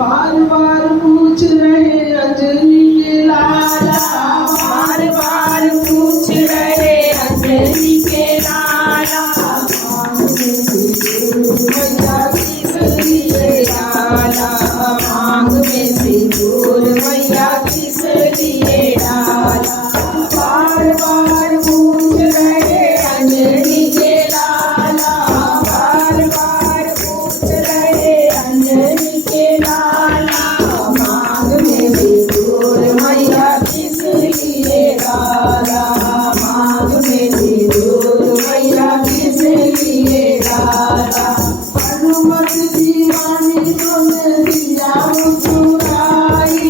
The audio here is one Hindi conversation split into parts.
बार बार पूछ रहे अंजलि के लाला, बार बार पूछ रहे अंजलि के लाला, मैया किस लिए डाला, मांग में सिंदूर मैया किस लिए डाला। बार बार पूछ रहे अंजलि के लाला, बार बार पूछ रहे अंजलि के लाला, मांग में सिंदूर मैया किस लिए डाला, मांग में सिंदूर मैया किस लिए डाला। हनुमत दीवानी तुमने दिया मुस्कुराई,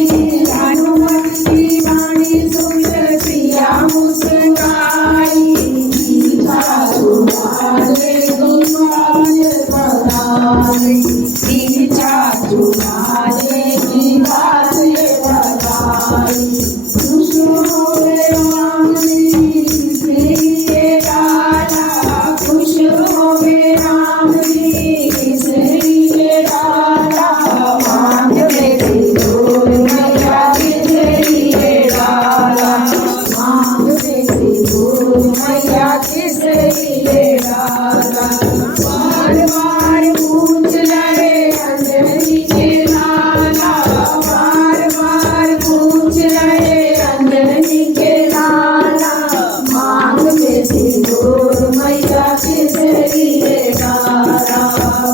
हनुमत की वाणी सुन सिया मुस्काई, तुम्हारे तुम्हारे बताई, पीछा तुम्हारे की बात बताई। खुश होवे राम जी इसलिए डाला, खुश होवे राम जी इसलिए डाला, मांग में सिंदूर मैया किस लिए डाला, मांग में सिंदूर मैया किस लिए डाला। बार बार पूछ रहे अंजलि के लाला, बार बार पूछ रहे अंजलि के लाला, मांग में सिंदूर मैया किस लिए डाला,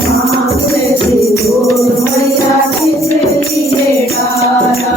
मांग में सिंदूर मैया किस लिए डाला।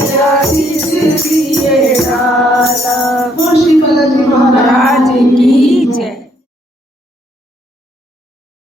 मैया खिचड़ी